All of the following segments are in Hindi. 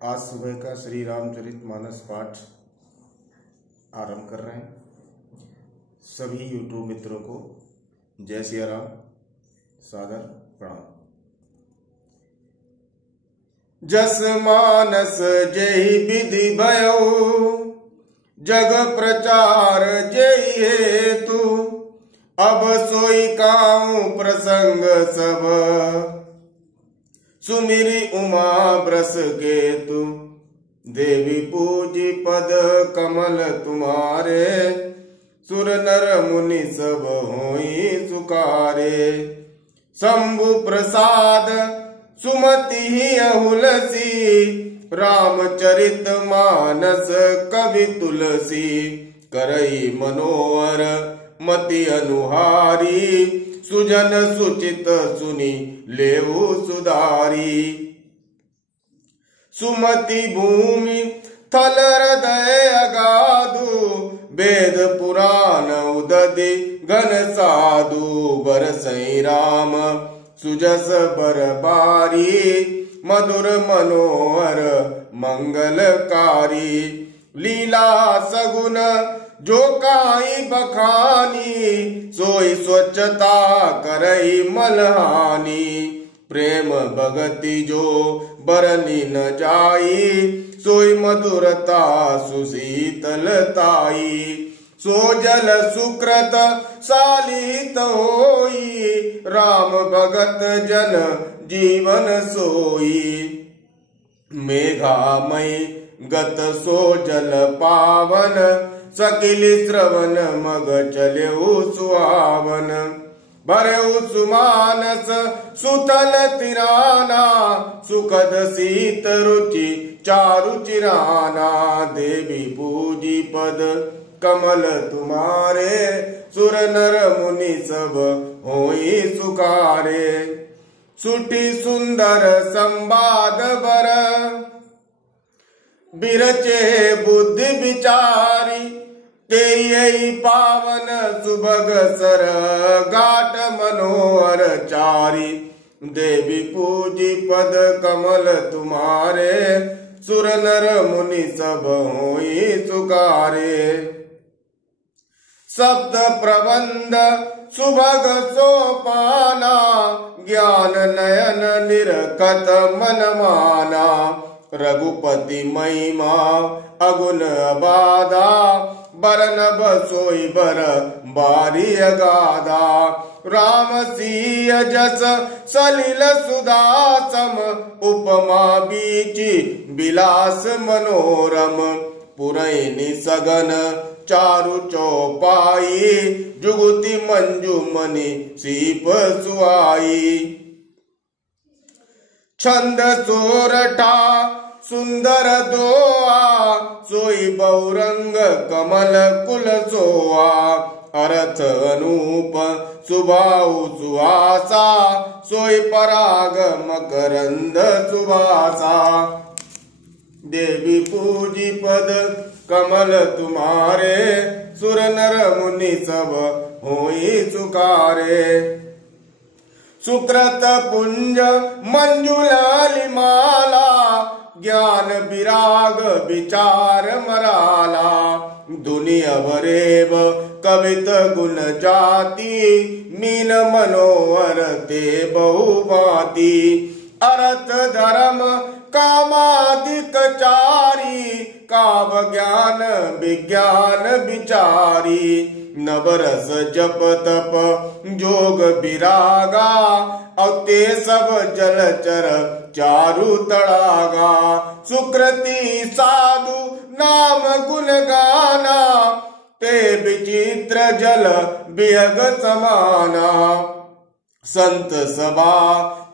आज सुबह का श्री रामचरितमानस पाठ आरंभ कर रहे हैं। सभी यूट्यूब मित्रों को जय सिया राम, सादर प्रणाम। जस मानस जय विधि भयो, जग प्रचार जय हेतु, अब सोई काऊ प्रसंग सब, सुमिरी उमा ब्रस केतु। देवी पूजी पद कमल तुम्हारे, सुर नर मुनि सब होई सुकारे। शंभु प्रसाद सुमति ही अहुलसी, रामचरित मानस कवि तुलसी। करई मनोहर मति अनुहारी, सुजन सुचित सुनी लेऊ सुधारी। सुमति भूमि थल हृदय अगाधु, वेद पुराण उदधि घन साधु। बरसई राम सुजस बरबारी, मधुर मनोहर मंगलकारी। लीला सगुन जो काई बखानी, सोई स्वच्छता करई मलहानी। प्रेम भगति जो बरनी न जाई, सोई मधुरता सुशीतलताई। सो जल सुकृत सालित होई, राम भगत जन जीवन सोई। मेघामय गत सो जल पावन, सकिल श्रवण मग चलेऊ सुहावन। भरेऊ सुमानस सुतल तिराना, सुखद शीत रुचि चारु चिराना। देवी पूजी पद कमल तुम्हारे, सुर नर मुनि सब होई सुकारे। सुठी सुंदर संवाद बर, बिरचे बुद्धि विचारी। तेई पावन सुभग सर, गाट मनोहर चारी। देवी पूजी पद कमल तुम्हारे, सुर नर मुनि सब होई सुकारे। सप्त प्रबंध सुभग सोपाना, ज्ञान नयन निरखत मन माना। रघुपति महिमा अगुन अबाधा, बरनब सोई बर बारी अगाधा। राम सिय जस सलिल सुदासम, उपमा बीची विलास मनोरम। पुरैनी सगन चारु चौपाई, जुगुति मंजू मणि सीप सुआई। छंद सोरठा सुंदर दोआ, सोई बहुरंग कमल कुल सोआ। अर्थ अनूप सुभाऊ सुहासा, सोई पराग मकरंद सुभासा। देवी पूजी पद कमल तुम्हारे, सुर नर मुनि सब होई सुकारे। सुकृत पुंज मंजुलाली माला, ज्ञान विराग विचार मराला। दुनिया भरेव कवित गुण जाति, मीन मनोहर ते बहुभांति। अर्थ धर्म कामादिक चारी, काव ज्ञान विज्ञान विचारी। नवरस जप तप जोग विरागा, और ते सब जलचर चारु तड़ागा। सुकृति साधु नाम गुण गाना, ते विचित्र जल विहग समाना। संत सभा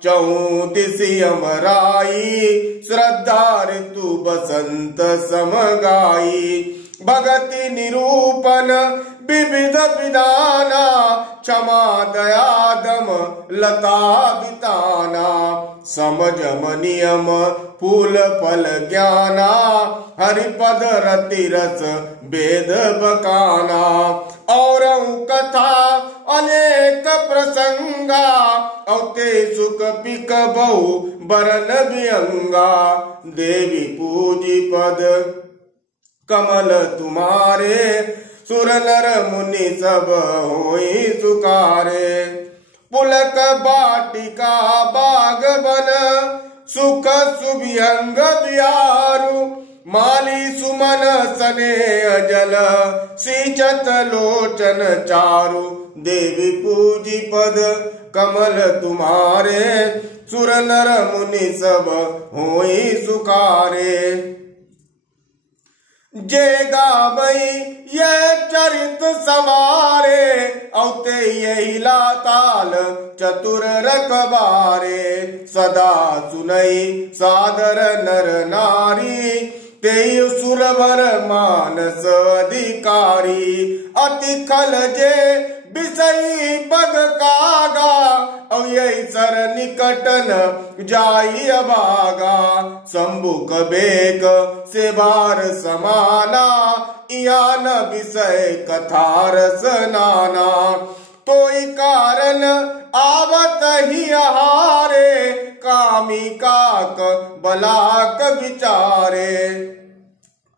चौदिसी अमराई, श्रद्धा ऋतु बसंत समगाई। भगति निरूपण विविध विधाना, क्षमा दया दम लता बिताना। समझ नियम फूल फल ज्ञाना, हरिपद रति रस वेद बकाना। और कथा अनेक प्रसंगा, औते सुख पिक बहु बरन विहंगा। देवी पूजी पद कमल तुम्हारे, सुर नर मुनि सब होई सुकारे। पुलक बाटिका बाग बन, सुख सुविहंग बिहारू। माली सुमन स्नेह जल, सींचत लोचन चारु। देवी पूजी पद कमल तुम्हारे, सुर नर मुनि सब होई सुकारे। जे गावई ये चरित सवारे, औते यही लाताल चतुर रखबारे। सदा सुनई सादर नर नारी, तेई सुरवर मानस अधिकारी। अति खल जे बिसई बग कागा, और यही सर निकटन जाई अभागा। संबुक बेक से बार समाना, इया न विषय कथार सनाना। तोई कारण आवत ही हारे, कामी काक बलाक विचारे।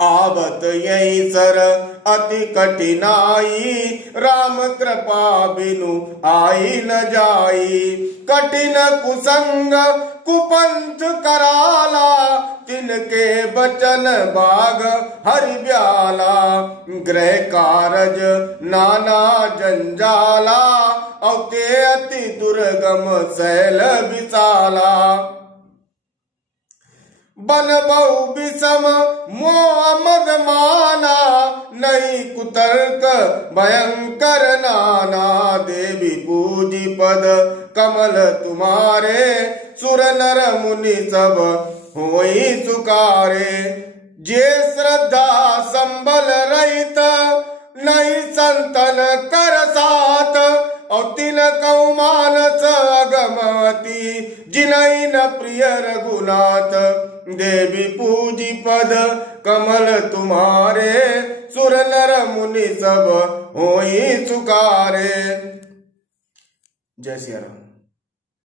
आवत यही सर अति कठिनाई, राम कृपा बिनु आई न जाई। कठिन कुसंग कुपंथ कराला, तिनके बचन बाग हरि ब्याला। गृह कारज नाना जंजाला, औते अति दुर्गम शैल विशाला। बन बहु विषम मोह मद माना, नहीं कुतर्क भयंकर नाना। देवी पूजी पद कमल तुम्हारे, सुर नर मुनि सब होई सुकारे। जे श्रद्धा संबल रहित, नहीं संतन कर साथ। और तिन कौ मानस अगमती, जिनहि न प्रिय रघुनाथ। देवी पूजी पद कमल तुम्हारे, सुर नर मुनि सब होई सुकारे। जय सिया राम।